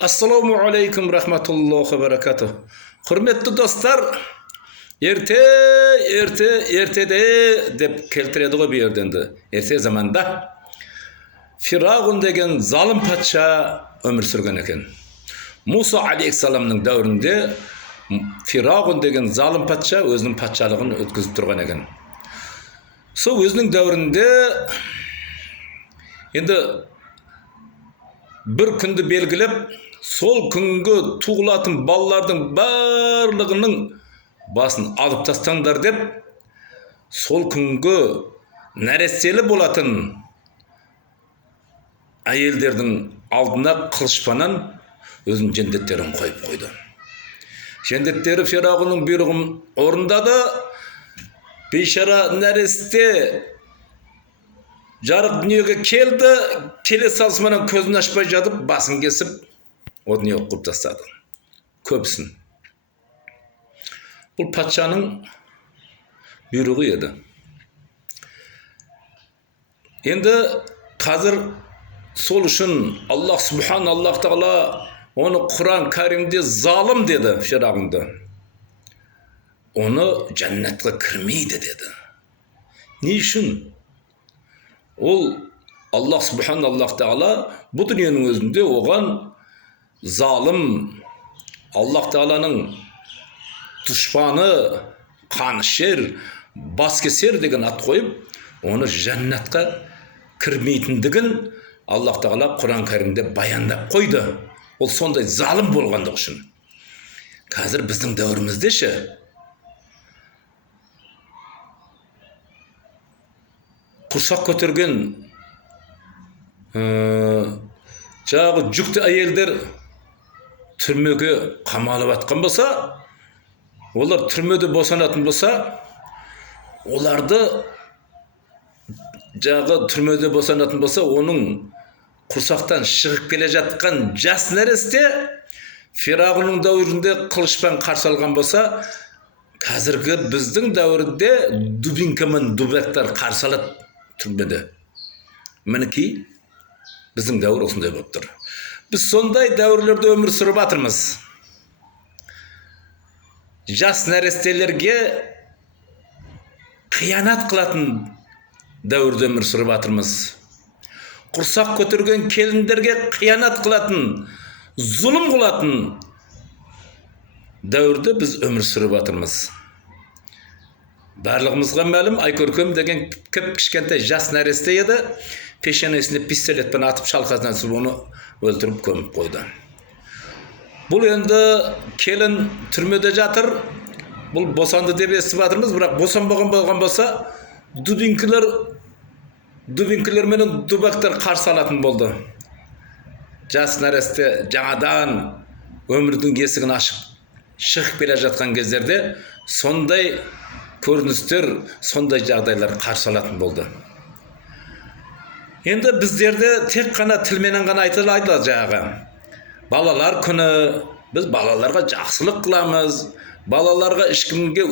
Assalamu alaikum rahmatullohi va barakatuh. Hurmatli do'stlar, ertede deb keltiradigan bu yerdendi. Erta zamanda Firavun degan zalim podsha ömür sürgen ekan. Musa alayhissalamning davrinde Firavun degan zalim podsha o'zining podshaligini o'tkazib turgan ekan. So o'zining davrinde endi bir kundu belgilep sol kungu tuğulatın ballardın barlığının basın alıp tastаңдар dep sol kungu нәрестелі болатын әйелдердің алдына қылышпанан өзінің жендеттерін қойып қойды. Жендеттері Фирағунның бұйрығын орындады. Бейшара нәресте жарық дүниеге келді, келе салысымен көзін ашпай жатып, басын кесіп, о дүние қылып тастады. Көбісін. Бұл патшаның бұйрығы еді. Енді қазір сол үшін Аллах Субхан Аллах Тағала оны Құран Кәрімде залым деді Фирағунды. Оны жәннатқа кірмейді деді. Не үшін? Ол Аллах Субхан Аллах Тағала бұл дүниенің өзінде оған залым, Аллах Тағаланың дұшпаны, қанішер, баскесер деген ат қойып, оны жәннатқа кірмейтіндігін Аллах Тағала Құран Кәрімде баяндап қойды. Ол сондай залым болғандық үшін. Қазір біздің дәуірімізде ше құрсақ көтерген жағы жүкті әйелдер түрмеге қамалып атқан болса, олар түрмеде босанатын болса, оларды жағы түрмеде босанатын болса, оның құрсақтан шығып келе жатқан жас нәресте Фирағунның дәуірінде қылышпен қарсы алған болса, қазіргі біздің дәуірде дубинкамен дубектар қарсы алады түрмеде. Мінекей біздің дәуір осындай болып тұр. Біз сондай дәуірлерде өмір сүріп жатырмыз. Жас нәрестелерге қиянат қылатын дәуірде өмір сүріп жатырмыз. Құрсақ көтерген келіндерге қиянат қылатын, зұлым қылатын дәуірде біз өмір сүріп жатырмыз. Барлығымызға мәлім, Айкөркем деген кішкентай жас нәресте еді, пешенесіне пистолетпен атып шалқасынан түсіп оны өлтіріп көміп қойды. Бұл енді келін түрмеде жатыр, бұл босанды деп естіп жатырмыз, бірақ босанбаған болған болса, дубинкілер менен дубактар қарсы алатын болды. Жас нәресте жаңадан өмірдің есігін ашып шығып келе жатқан кездерде сондай көріністер, сондай жағдайлар қарсы алатын болды. Енді біздерде тек қана тілменен ғана айтылады жағы. Балалар күні, біз балаларға жақсылық қыламыз, балаларға ешкімге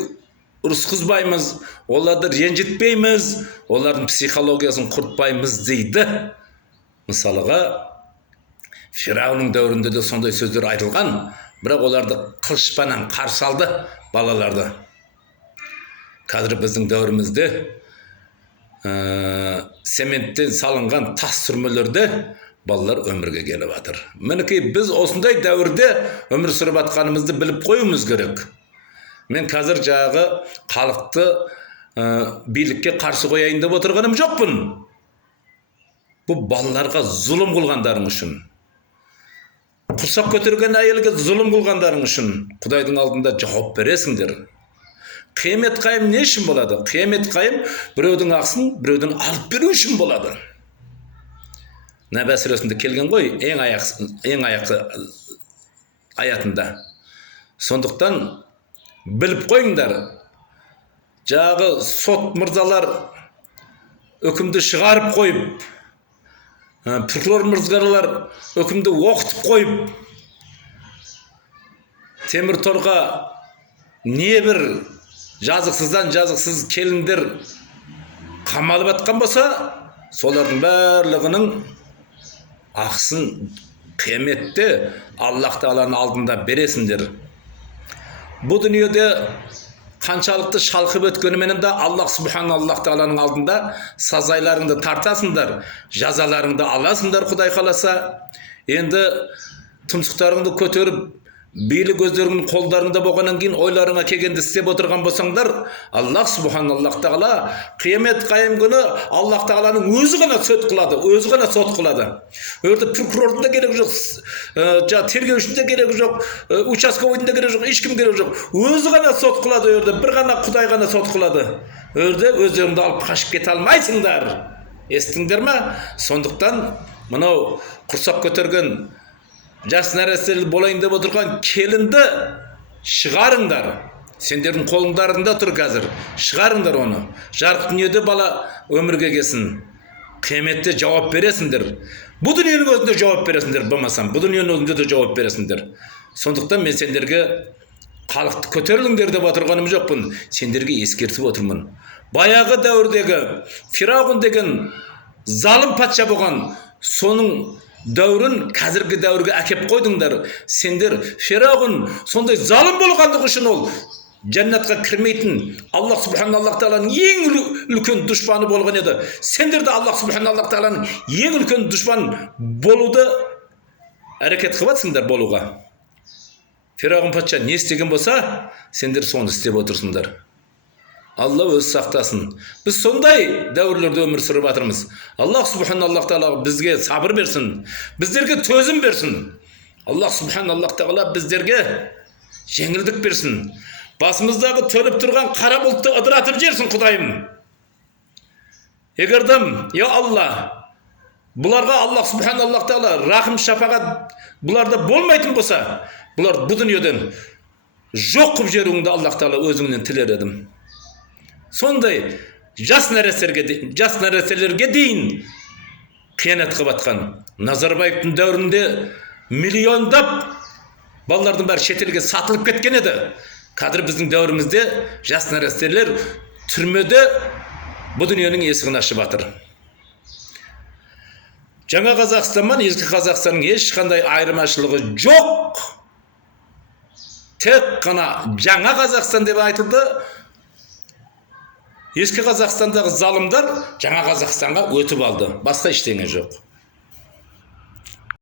ұрысқызбаймыз, оларды ренжітпейміз, олардың психологиясын құртпаймыз дейді. Мысалыға, Фирағунның дәуірінде де сондай сөздер айтылған, бірақ оларды қылышпаннан қарсы алды балаларды. Қазір біздің дәуірімізде цементтен салынған тас түрмелерде балалар өмірге келіп жатыр. Мінекей біз осындай дәуірде өмір сүріп жатқанымызды біліп қоюымыз керек. Мен қазір жағы халықты билікке қарсы қояйын деп отырғаным жоқпын. Бұл балаларға зұлым қылғандарың үшін. Құрсақ көтерген әйелге зұлым қылғандарың үшін Құдайдың алдында жауап бересіңдер. Қиямет қайым не үшін болады? Қиямет қайым біреудің ақысын біреуден алып беру үшін болады. Нәбә сүресінде келген ғой, ең аяқты аятында. Сондықтан біліп қойыңдар. Жағы сот мырзалар үкімді шығарып қойып, прокурор мырзалар үкімді оқытып қойып, темір торға не бір жазықсыздан жазықсыз келіндер қамалып атқан болса, солардың барлығының ақысын Kıyametте Allah Taala'nın aldında beresindер. Bu dünyada kançalıkты şalkıp ötkönü de Allah Subhanallah Taala'nın aldında sazaylarыңды tartasınдар, жазаларыңды аласыңдар Құдай қаласа. Енді тұмсықтарыңды көтеріп, бейлі көздеріңнің қолдарыңда болғаннан кейін ойларыңа келгенді істеп отырған болсаңдар, Аллах Subhanallah Taala қиямет қайым күні Аллах Тағаланың өзі ғана сот қылады, өзі ғана сот қылады. Өрді прокурордың да керегі жоқ, тергеушінің де керегі жоқ, участковыйдың да керегі жоқ, ешкім керегі жоқ. Өзі ғана сот қылады, өрді бір ғана Құдай ғана сот қылады. Өрді өздеріңді алып қашып кете алмайсыңдар. Естіңдер ме? Сондықтан мынау құрсақ көтерген жас нәрестелі болайын деп отырған келінді шығарыңдар. Сендердің қолыңдарында тұр қазір. Шығарыңдар оны. Жарық дүниеде бала өмірге келсін. Қияметте жауап бересіңдер. Бұл дүниенің өзінде жауап бересіңдер, болмасам. Бұл дүниенің өзінде де жауап бересіңдер. Сондықтан мен сендерге халықты көтеріліңдер деп отырғаным жоқпын. Сендерге ескертіп отырмын. Баяғы дәуірдегі Фирағун деген залым патша болған, соның дәуірін қазіргі дәуірге әкеп қойдыңдар. Сендер Фирағун сондай залым болғандығы үшін ол жәннатқа кірмейтін Аллах Subhanallah Taala'ның ең үлкен дұшпаны болған еді. Сендер де Аллах Subhanallah Taala'ның ең үлкен дұшпан болуды әрекет қылып жатсыңдар болуға. Фирағун патша не істеген болса, сендер соны істеп отырсыңдар. Алла өз сақтасын. Біз сондай дәуірлерде өмір сүріп жатырмыз. Аллах Subhanallah Taala бізге сабыр берсін, біздерге төзім берсін. Аллах Subhanallah Taala біздерге жеңілдік берсін. Басымыздағы төніп тұрған қара бұлтты ыдыратып жерсін, Құдайым. Егердім, я Алла, бұларға Аллах Subhanallah Taala рахым шапағат бұларда болмайтын болса, бұлар бұл дүниеден жоқ қып жеруіңді Аллах Taala өзіңнен тілер едім. Сондай жас нәрестелерге дейін қиянат қылып атқан Назарбаевтың дәуірінде миллиондап балалардың бәрі шетелге сатылып кеткен еді. Қазір біздің дәуірімізде жас нәрестелер түрмеде бұл дүниенің есігін ашып жатыр. Жаңа Қазақстан мен ескі Қазақстанның ешқандай айырмашылығы жоқ. Тек қана жаңа Қазақстан деп айтылды. Ескі Қазақстандағы залымдар жаңа Қазақстанға өтіп алды. Басқа ештеңе жоқ.